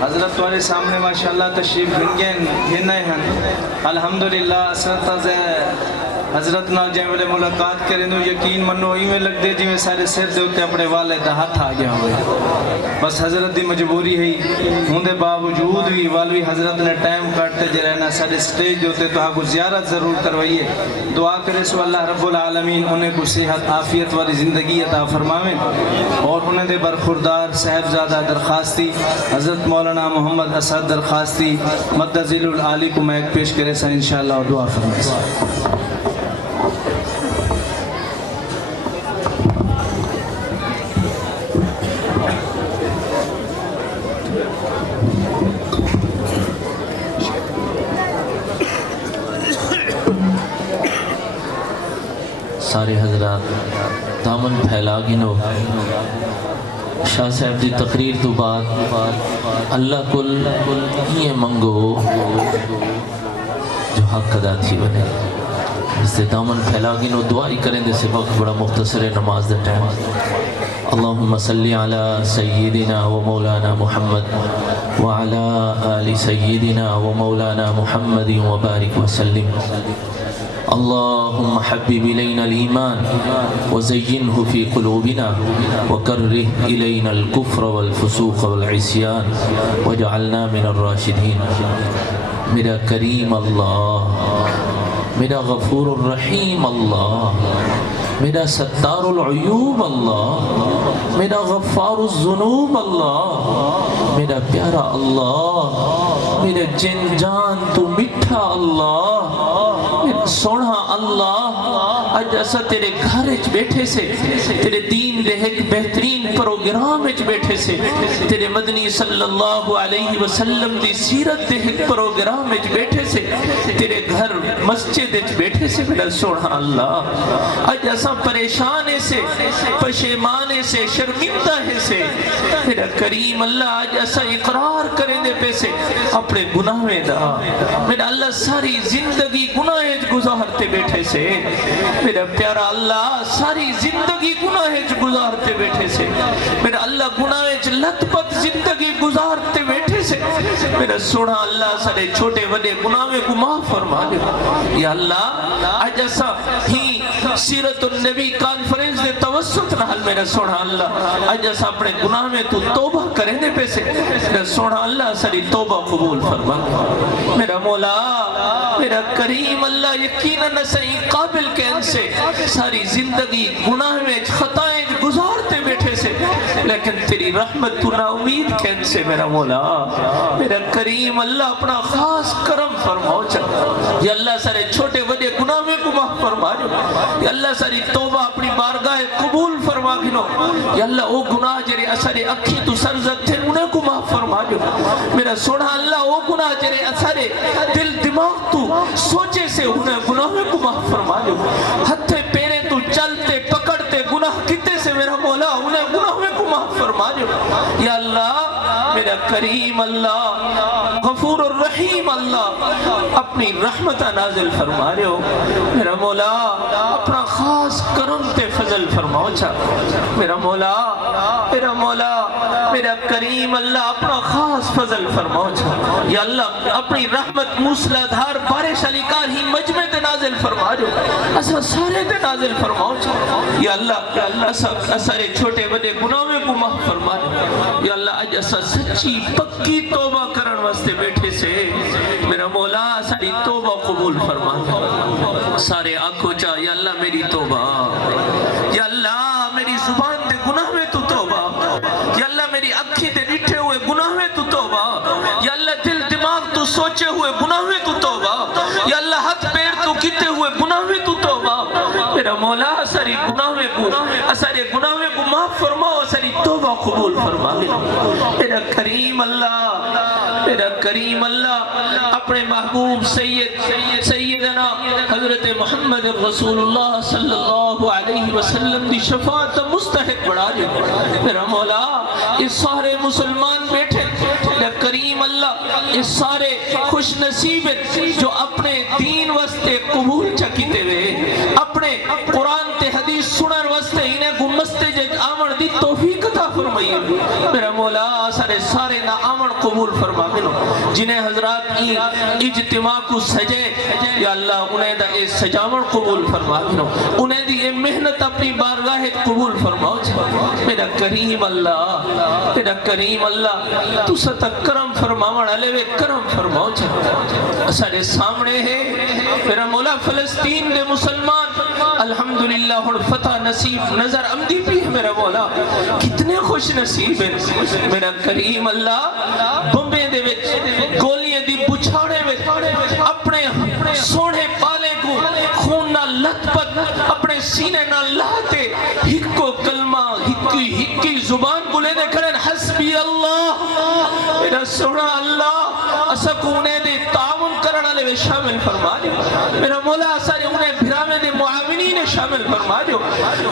حضرت تمہارے سامنے ماشاءاللہ تشریف گھنے ہیں الحمدللہ اساتذہ حضرت نال جائیں والے ملاقات کریں دو یقین منو ہی میں لگ دے جی میں سارے سر دے ہوتے اپنے والد ہاتھ آ گیا ہوئے بس حضرت دی مجبوری ہے ہوں دے باوجود بھی والوی حضرت نے ٹائم کاٹتے جے رہنا سارے سٹیج ہوتے تو ہاں کو زیارت ضرور کروائیے دعا کرے سو اللہ رب العالمین انہیں کو صحت عافیت والی زندگی عطا فرماویں اور انہیں دے برخوردار صاحبزادہ درخواستی حضرت مولانا محمد اسد درخواستی مد ذیل العالی کو میں ایک پیش کرے سا انشاءاللہ اور دعا فرمائے سارے حضرات دامن پھیلا گنو شاہ صاحب دی تقریر تو بعد اللہ کل یہ منگو جو حق ادا تھی بنے اس سے دامن پھیلا گنو دعائی کریں دے سے وقت بڑا مختصر نماز دا ٹائم اللہم صلی علی سیدنا و مولانا محمد وعلا آل سیدنا و مولانا محمد و بارک وسلم اللهم حبب إلينا الإيمان وزينه في قلوبنا وكره إلينا الكفر والفسوق والعصيان واجعلنا من الراشدين میرا کریم اللہ میرا غفور الرحیم اللہ میرا ستار العیوب اللہ میرا غفار الذنوب اللہ میرا پیارا اللہ میرا جن جان تو مٹھا اللہ میرا سونا اللہ آج ایسا تیرے گھر اچ بیٹھے سے تیرے دین دے ایک بہترین پروگرام اچ بیٹھے سے تیرے مدنی صلی اللہ علیہ وسلم دی سیرت دے ایک پروگرام اچ بیٹھے سے تیرے گھر مسجد اچ بیٹھے سے میرا سونا اللہ آج ایسا پریشانے سے پشیمانے سے شرمندہ ہے سے میرا کریم اللہ آج ایسا اقرار کریں دے پیسے اپنے گناہ میں دا میرا اللہ ساری زندگی گناہ گزارتے بیٹھے سے میرا پیارا اللہ ساری زندگی گناہ گزارتے بیٹھے سے میرا اللہ گناہ لت پت زندگی گزارتے بیٹھے سے میرا سونا اللہ سارے چھوٹے بڑے گناہ کو معاف فرما دے یا اللہ آج ایسا ہی سیرت النبی کانفرنس دے توسط نحل میرا سونا اللہ آج ایسا اپنے گناہ میں تو توبہ کریں دے پیسے میرا سونا اللہ ساری توبہ قبول فرما میرا مولا میرا کریم اللہ یقیناً صحیح قابل کہن سے ساری زندگی گناہ میں خطائیں گزارتے بیٹھے سے لیکن تیری رحمت تو نا امید کہن سے میرا مولا میرا کریم اللہ اپنا خاص کرم فرماؤ چاہتا یا اللہ سارے چھوٹے بڑے گناہ میں کو معاف فرما جو یا اللہ ساری توبہ اپنی بارگاہ قبول فرما گنو یا اللہ او گناہ جرے اثر اکھی تو سرزد تھے انہیں کو معاف فرما جو میرا سونا اللہ او گناہ جرے اثر دل دماغ تو سوچے سے انہیں گناہ کو معاف فرما جو ہتھے پیرے تو چلتے پکڑتے گناہ کتے سے میرا مولا انہیں گناہ کو معاف فرما جو یا اللہ میرا کریم اللہ غفور الرحیم اللہ اپنی رحمت نازل فرما رہے ہو میرا مولا اپنا خاص کرم تے فضل فرماؤ چاہ میرا مولا میرا کریم اللہ اپنا خاص فضل فرماؤ چاہ یا اللہ اپنی رحمت موسلا دھار بارش علی کار ہی مجمع تے نازل فرما جو ایسا سارے تے نازل فرماؤ چاہ یا اللہ سارے چھوٹے بڑے گناہوں کو معاف فرما جو یا اللہ آج ایسا سچی پکی توبہ کرن واسطے بیٹھے سے میرا مولا ساری توبہ قبول فرما سارے آنکھوں چاہ یا اللہ میری توبہ یا اللہ میری زبان دے گناہ میں تو توبہ یا اللہ میری اکھی دے ڈٹھے ہوئے گناہ میں تو توبہ یا اللہ دل دماغ تو سوچے ہوئے گناہ میں تو توبہ یا اللہ ہاتھ پیر تو کیتے ہوئے گناہ میں تو توبہ میرا مولا ساری گناہ میں کو معاف فرماؤ ساری توبہ قبول فرما میرا کریم اللہ اپنے محبوب سیدنا حضرت محمد رسول اللہ صلی اللہ علیہ وسلم دی شفاعت مستحق بڑھا دے میرا مولا اس سارے مسلمان بیٹھے میرا کریم اللہ اس سارے خوش نصیب جو اپنے دین واسطے قبول چکیتے ہوئے اپنے قرآن تے حدیث سنر واسطے انہیں گمستے جج آمن دی توفیق عطا فرمائی میرا مولا سارے نہ آمن قبول قبول فرما گنو جنہیں حضرات کی اجتماع کو سجے یا اللہ انہیں دا اے سجاون قبول فرما گنو انہیں دی اے محنت اپنی بارگاہ قبول فرماؤ میرا کریم اللہ میرا کریم اللہ تو ستا کرم فرماون علیہ وے کرم فرماؤ سارے سامنے ہے میرا مولا فلسطین دے مسلمان الحمدللہ ہن فتح نصیب نظر امدی بھی ہے میرا مولا کتنے خوش نصیب ہیں میرا کریم اللہ بمبے دے وچ گولیاں دی بچھاڑے وچ اپنے سونے پالے کو خون نہ لت پت اپنے سینے نہ لاتے ہکو کلمہ ہکی زبان بولے دے کھڑے حسبی اللہ میرا سونا اللہ اسا کو انہیں دے تعاون کرنا لے شامل فرما دے میرا مولا اسا انہیں بھراوے دے معاونین شامل فرما دے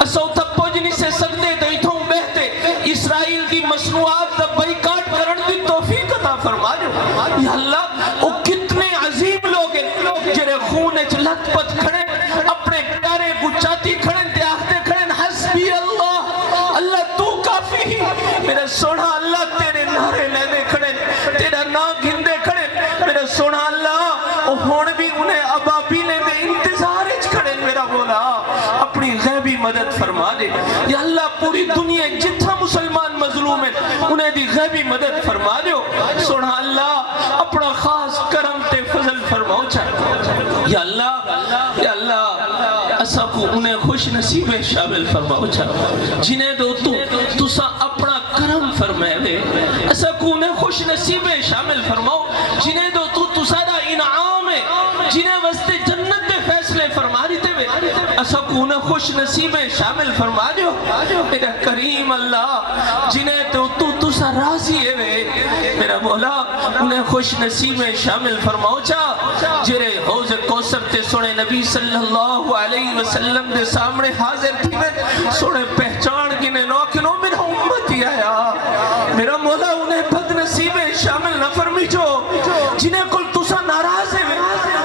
اسا اتھا جنی سے سجدے دیتھوں بہتے اسرائیل دی مصنوعات دا بائیکاٹ کرن دی توفیق عطا فرما دے یا اللہ وہ کتنے عظیم لوگ ہیں جنہیں خون لت پت کھڑے اپنے پیارے گچاتی کھڑے دیاختے کھڑے حسبی اللہ اللہ تو کافی ہی میرا سونا اللہ تیرے نعرے لینے کھڑے تیرا نام گھندے کھڑے میرا سونا اللہ ہون بھی انہیں ابابینے دے انتظار اچ کھڑے میرا مولا اپنی غیبی مدد فرما دے یا اللہ پوری دنیا جتھا مسلمان مظلوم ہے انہیں دی غیبی مدد فرما دے سونا اللہ اپنا خاص کرم تے فضل فرماؤ چاہتا یا اللہ اسا کو انہیں خوش نصیب شامل فرماؤ چاہتا جنہیں دو تو سا اپنا کرم فرمائے دے اسا کو انہیں خوش نصیب شامل فرماؤ جنہیں دو تو سادہ انعام ہے جنہیں وستے جنت دے فیصلے فرما دیتے ہوئے اسا کو انہیں خوش نصیب شامل فرما دیو میرا کریم اللہ جنہیں تو سا راضی ہے میرا مولا انہیں خوش نصیب شامل فرماؤ چاہ جرے حوض کوثر تے سونے نبی صلی اللہ علیہ وسلم دے سامنے حاضر تھی میں سونے پہچان گنے نوکنوں میرا امتی آیا میرا مولا انہیں بد نصیب شامل نہ فرمی جو جنہیں کل تو سا ناراض ہے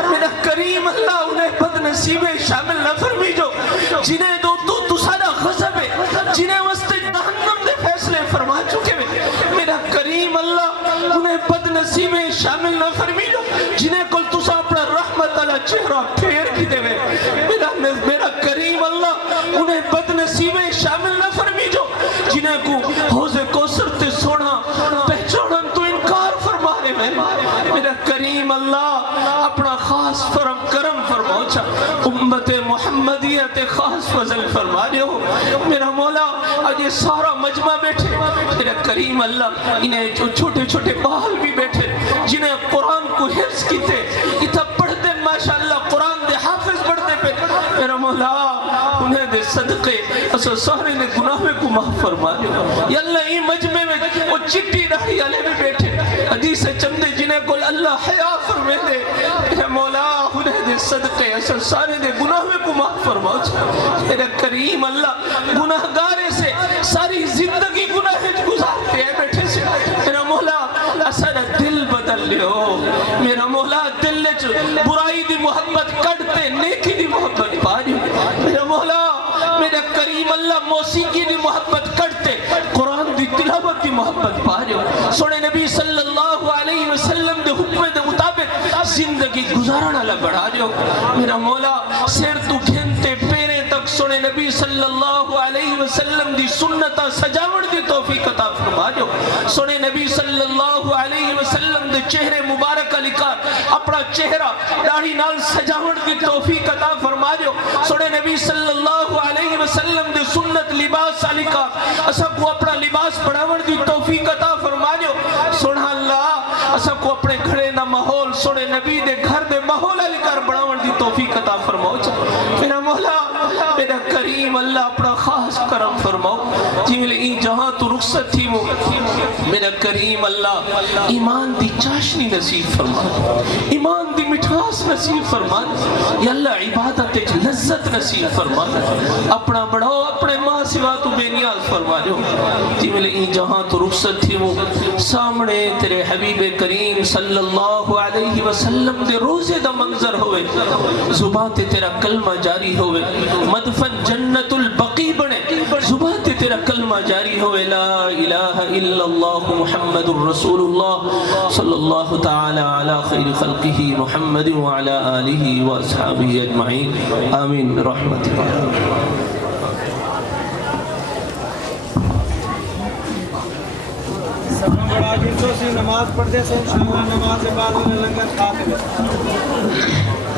میرا کریم اللہ انہیں بد نصیب شامل نہ فرمی جو جنہیں تو سارا غضب ہے جنہیں وسط جہنم دے فیصلے فرما چکے ہیں میرا کریم اللہ انہیں بد نصیب شامل نہ فرمی جو جنہیں کل تو سا اپنا رحمت اللہ چہرہ پھیر کی دے میرا کریم اللہ انہیں بد نصیب شامل نہ فرمی جو جنہیں کو حوض کوثر تے سونا پہچانن تو انکار فرما رہے میں میرا کریم اللہ اپنا خاص کرم فرماؤ چا امت محمدیت خاص فضل فرما رہے ہو میرا مولا آج یہ سارا مجمع بیٹھے میرا کریم اللہ انہیں جو چھوٹے چھوٹے بال بھی بیٹھے جنہیں قرآن کو حفظ کی تھے اتھا پڑھتے ماشاءاللہ قرآن دے حافظ پڑھتے پہ میرا مولا انہیں دے صدقے اسا سارے نے گناہ کو معاف فرما دیا یا اللہ یہ مجمع میں وہ چٹی داڑھی والے میں بیٹھے حدیث چندے جنہیں کو اللہ حیا فرمے دے میرا مولا انہیں دے صدقے اسا سارے نے گناہ کو معاف فرما میرا کریم اللہ گناہگارے سے ساری زندگی گناہ گزارتے ہیں بیٹھے سے میرا مولا اسا دل بدل لیو میرا مولا دل برائی دی محبت کڑتے نیکی دی محبت پاری میرا مولا میرا کریم اللہ موسیقی دی محبت کرتے قرآن دی تلاوت دی محبت پاجو سونے نبی صلی اللہ علیہ وسلم دے حکم دے مطابق زندگی گزارنا لگڑا جو میرا مولا سیر تو گھنتے پیرے تک سونے نبی صلی اللہ علیہ وسلم دی سنتا سجاوڑ دی توفیق عطا فرما جو سونے نبی صلی اللہ علیہ وسلم دے چہرے مبارک لکار اپنا چہرہ داڑھی نال سجاوڑ دی توفیق عطا فرما جو سونے نبی صلی اللہ علیہ وسلم دے سنت لباس علیکا اسا کو اپنا لباس بڑھاوڑ دی توفیق عطا فرما جو سونا اللہ اسا کو اپنے گھرے نہ ماحول سونے نبی دے گھر دے ماحول علیکار بڑھاوڑ دی توفیق عطا فرماؤ میرا مولا میرا کریم اللہ اپنا خاص کرم فرماؤ جیلے ای جہاں تو رخصت تھی وہ میرا کریم اللہ ایمان دی چاشنی نصیب فرما ایمان دی مٹھاس نصیب فرما یا اللہ عبادت لذت نصیب فرما اپنا بڑھاؤ اپنے ماں سوا تو بے نیاز فرما جو جیلے ای جہاں تو رخصت تھی وہ سامنے تیرے حبیب کریم صلی اللہ علیہ وسلم دے روزے دا منظر ہوئے زبان تیرا کلمہ جاری ہوئے مدفن جنت البقی بنے زبان تیرا کلمہ کلمہ جاری ہو لا الہ الا اللہ محمد الرسول اللہ صلی اللہ تعالی علی خیر خلقہ محمد وعلی آلہ واصحابہ اجمعین آمین برحمتک بڑا جنسوں سے نماز پڑھتے سے انشاءاللہ نماز کے بعد انہیں لنگر کھاتے ہیں